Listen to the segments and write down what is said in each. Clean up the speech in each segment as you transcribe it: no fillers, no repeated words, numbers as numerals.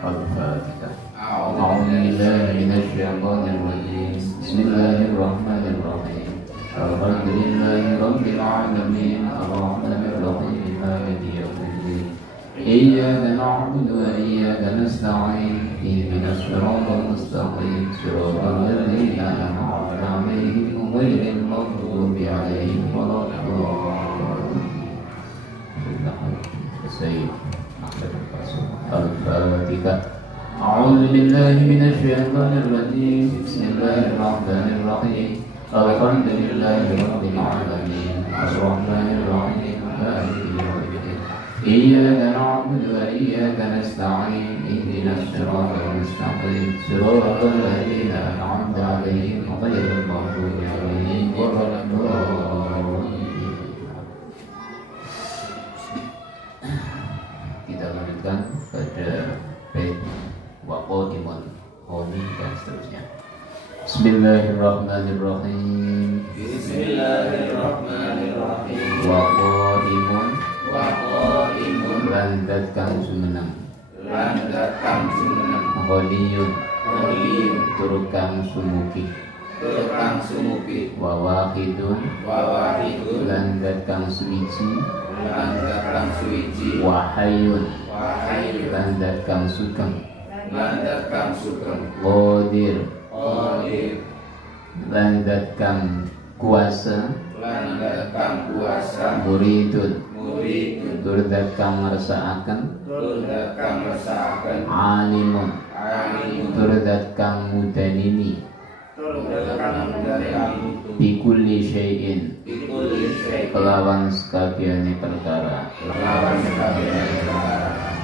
Al-Fatihah. A'udzu billahi minasyaitonir rajim. Bismillahirrahmanirrahim. Alhamdulillahi rabbil alamin. Arrahmanir rahim. Maliki yaumiddin. Iyyaka na'budu wa iyyaka nasta'in. Ihdinas siratal mustaqim. Siratal ladzina an'amta 'alaihim ghairil maghdubi 'alaihim waladdallin. Sayyid Al-Fatihah. A'udzu billahi minasyaitonir rajim. Bismillahirrahmanirrahim. Alhamdulillahi rabbil alamin. Arrahmanir rahim. Maliki yaumiddin. Iyyaka na'budu wa iyyaka nasta'in. Ihdinas siratal mustaqim. Siratal ladzina an'amta 'alaihim ghairil maghdubi 'alaihim waladdallin. Kita lanjutkan pada bait waqadimun honi dan seterusnya. Bismillahirrahmanirrahim. Bismillahirrahmanirrahim. Waqadimun landat kang sumeneng. Honiyun turut kang sumuki. Wawahidun landat kang suwiji. Wahayun landat kang sugeng. Qadir landat kang kuasa. Muridun turut kang ngersakaken. Alimun turut kang mudanini. Bikulli syai'in kelawan sakabehane perkara.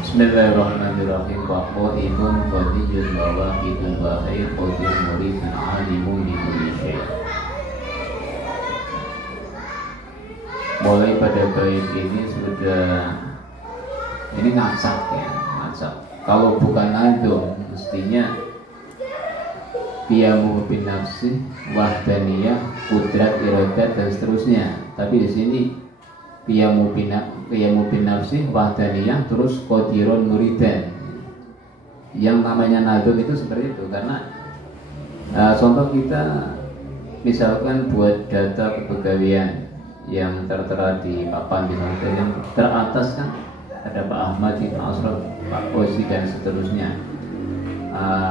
Bismillahirrahmanirrahim. Wa qaimun qadiyun wa wahidun wa khair qadir muridun alimun bikulli syai'. Mulai pada bait ini sudah ini ngacak ya, ngacak. Kalau bukan nado mestinya qiyamu bin nafsi, wahdaniyah, kudrat, iradat dan seterusnya. Tapi di sini qiyamu bin nafsi, wahdaniyah, terus qadirun muridan. Yang namanya nadum itu seperti itu karena contoh kita misalkan buat data kepegawaian yang tertera di papan di sana yang teratas kan ada Pak Ahmad, Pak Asraf, Pak Kosi dan seterusnya.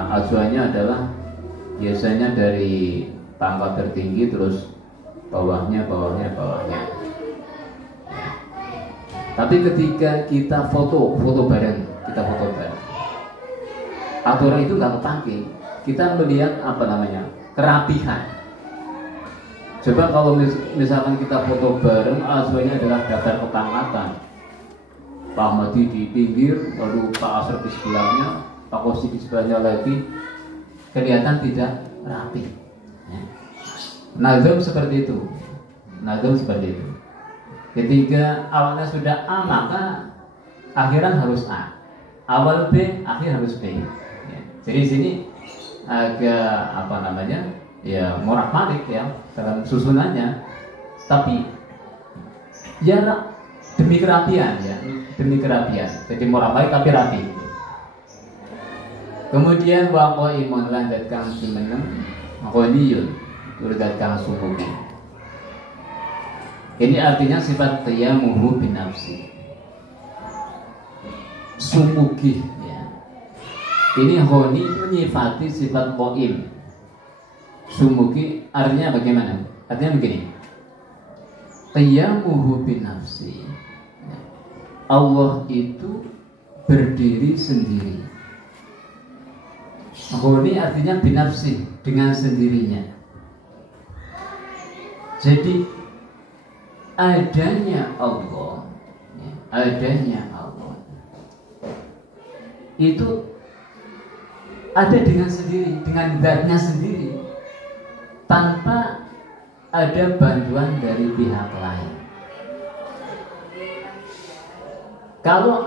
Acuannya adalah biasanya dari pangkat tertinggi terus bawahnya. Tapi ketika kita foto bareng, aturan itu nggak kepake. Kita melihat kerapihan. Coba kalau misalkan kita foto bareng, acuannya adalah daftar kepangkatan. Pak Ahmadi di pinggir, lalu Pak Asraf di sebelahnya, Pak Kosi di sebelahnya lagi. Kelihatan tidak rapi. Nazam seperti itu. Ketika awalnya sudah A, maka akhiran harus A. Awal B, akhir harus B. Jadi sini agak morak-marik ya dalam susunannya. Tapi demi kerapian. Jadi morak-marik tapi rapi. Kemudian wa qaimun landat kang sumeneng, ghaniyun turut kang sumuki. Ini artinya sifat qiyamuhu bin nafsi. Sumuki ya. Ini ghani menyifati sifat qaim. Sumuki artinya bagaimana? Artinya begini. Qiyamuhu bin nafsi. Allah itu berdiri sendiri. Ghani artinya binafsi, dengan sendirinya. Jadi adanya Allah itu ada dengan sendiri, dengan zatnya sendiri, tanpa ada bantuan dari pihak lain. Kalau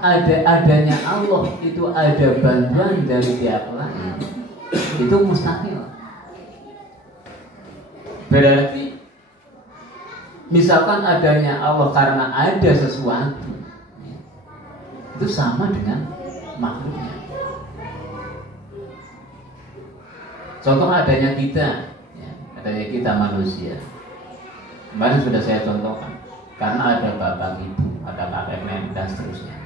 adanya Allah itu ada bantuan dari pihak lain, itu mustahil. Berarti misalkan adanya Allah karena ada sesuatu, itu sama dengan makhluknya. Contoh adanya kita, ya, adanya kita manusia. Kemarin sudah saya contohkan, karena ada bapak ibu, ada kakek nenek dan seterusnya.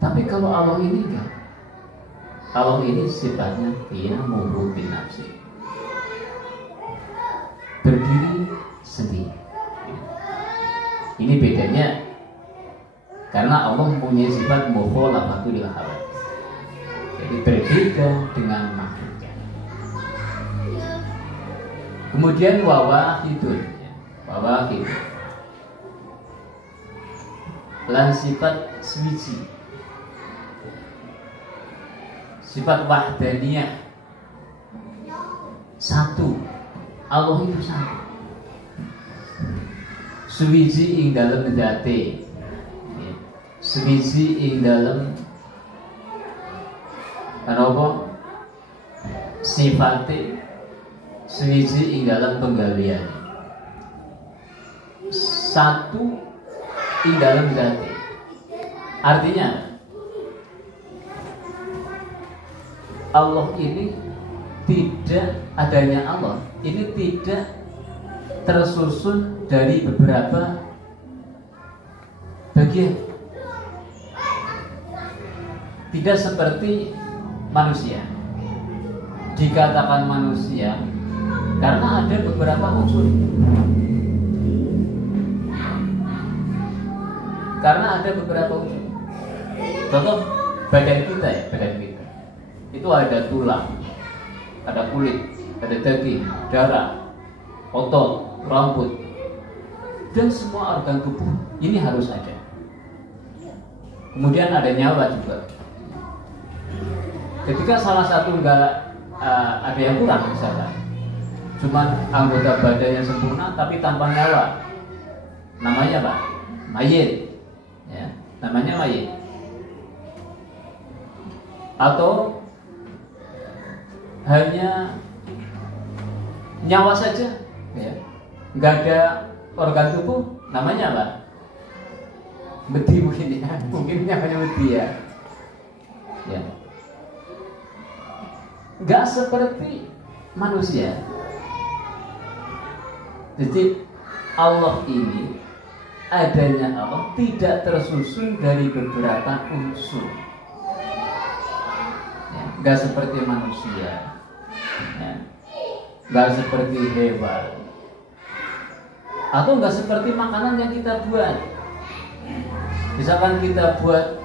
Tapi kalau Allah ini enggak. Allah ini sifatnya qiyamuhu binafsi, berdiri sendiri. Ini bedanya, karena Allah mempunyai sifat mukhalafatul hawa. Jadi berbeda dengan makhluknya. Kemudian wawahidun, wawahidun, lan sifat swiji, sifat wahdaniyah, satu. Allah itu satu. Swiji ing dalam dzate, swiji ing dalam apa? Sifate, swiji ing dalam penggawean. Satu ing dalam dzate. Artinya Allah ini tidak, adanya Allah ini tidak tersusun dari beberapa bagian. Tidak seperti manusia. Dikatakan manusia karena ada beberapa unsur. Karena ada beberapa unsur. Contoh badan kita, ya, badan kita. Itu ada tulang, ada kulit, ada daging, darah, otot, rambut, dan semua organ tubuh ini harus ada. Kemudian ada nyawa juga. Ketika salah satu ada yang kurang, misalnya cuma anggota badannya sempurna tapi tanpa nyawa, namanya apa? Mayit, ya, namanya mayit. Atau hanya nyawa saja, ya, nggak ada organ tubuh, namanya apa? Beti mungkin, ya, mungkin namanya beti, ya, ya. Nggak seperti manusia. Jadi Allah ini, adanya Allah tidak tersusun dari beberapa unsur, ya, nggak seperti manusia, ya, nggak seperti hewan, atau nggak seperti makanan yang kita buat. Misalkan kita buat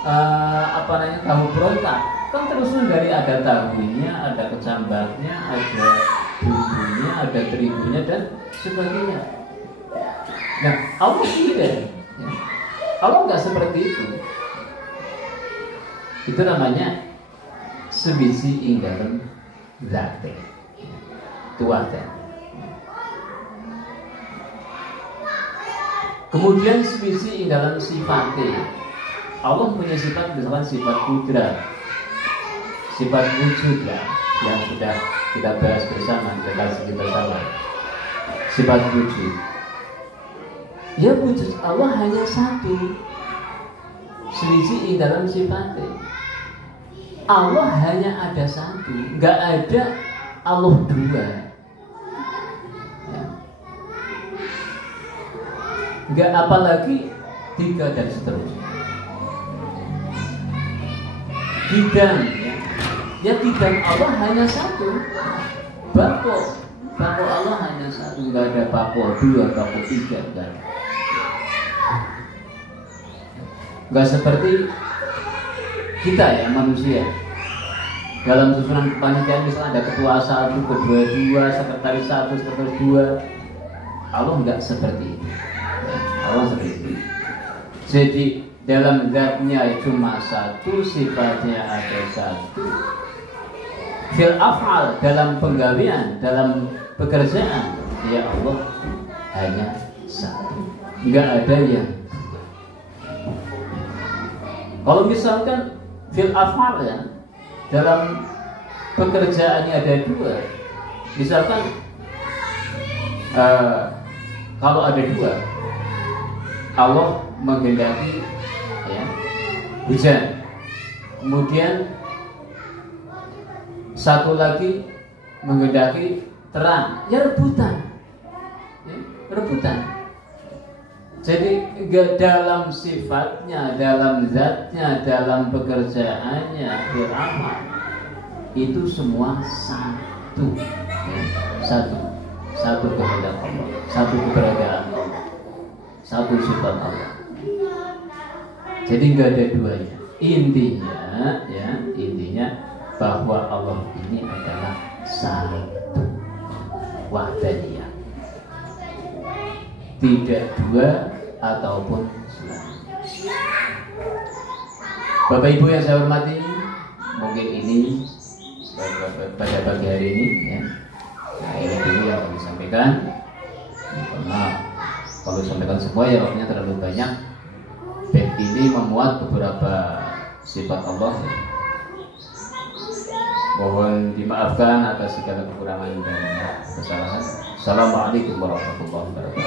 tahu berontak, kan tersusun dari ada tahunya, ada kecambahnya, ada bumbunya, ada terigunya dan sebagainya. Nah, Allah tidak, ya. Allah nggak seperti itu. Itu namanya sebiji ing dalem zate, tuwate. Kemudian sebiji ing dalam sifate. Allah punya sifat, misalkan sifat kudrat, sifat wujud, ya, yang sudah kita bahas bersama, kita kasih bersama. Sifat wujud, ya, wujud Allah hanya satu. Selisih dalam sifatnya, Allah hanya ada satu, nggak ada Allah dua, ya. Nggak apalagi tiga dan seterusnya. Bidang, ya, bidang Allah hanya satu. Bako Allah hanya satu, nggak ada bako dua, bako tiga, nggak ada. Nggak seperti kita, ya, manusia. Dalam susunan kepanitiaan misalnya ada ketua satu, ketua dua, sekretaris satu, sekretaris dua. Allah nggak seperti itu, ya, Allah seperti itu. Jadi dalam zatnya cuma satu, sifatnya ada satu. Fil af'al, dalam penggawean, dalam pekerjaan, ya Allah hanya satu, nggak ada yang. Kalau misalkan fil af'al, ya, dalam pekerjaannya ada dua, misalkan kalau ada dua, Allah menghendaki ya, hujan. Kemudian satu lagi menghendaki terang, ya rebutan, ya, rebutan. Jadi dalam sifatnya, dalam zatnya, dalam pekerjaannya, beramal itu semua satu, ya, satu kehendak Allah, satu keberadaan Allah, satu sifat Allah. Jadi nggak ada duanya. Intinya bahwa Allah ini adalah satu, wahdaniyah, tidak dua ataupun selain. Bapak Ibu yang saya hormati, mungkin ini pada pagi hari ini ya. Nah, ini dulu yang kami sampaikan. Karena kalau sampaikan semua ya waktunya terlalu banyak. Bab ini memuat beberapa sifat Allah ya. Mohon dimaafkan atas segala kekurangan dan kesalahan. Assalamualaikum warahmatullahi wabarakatuh.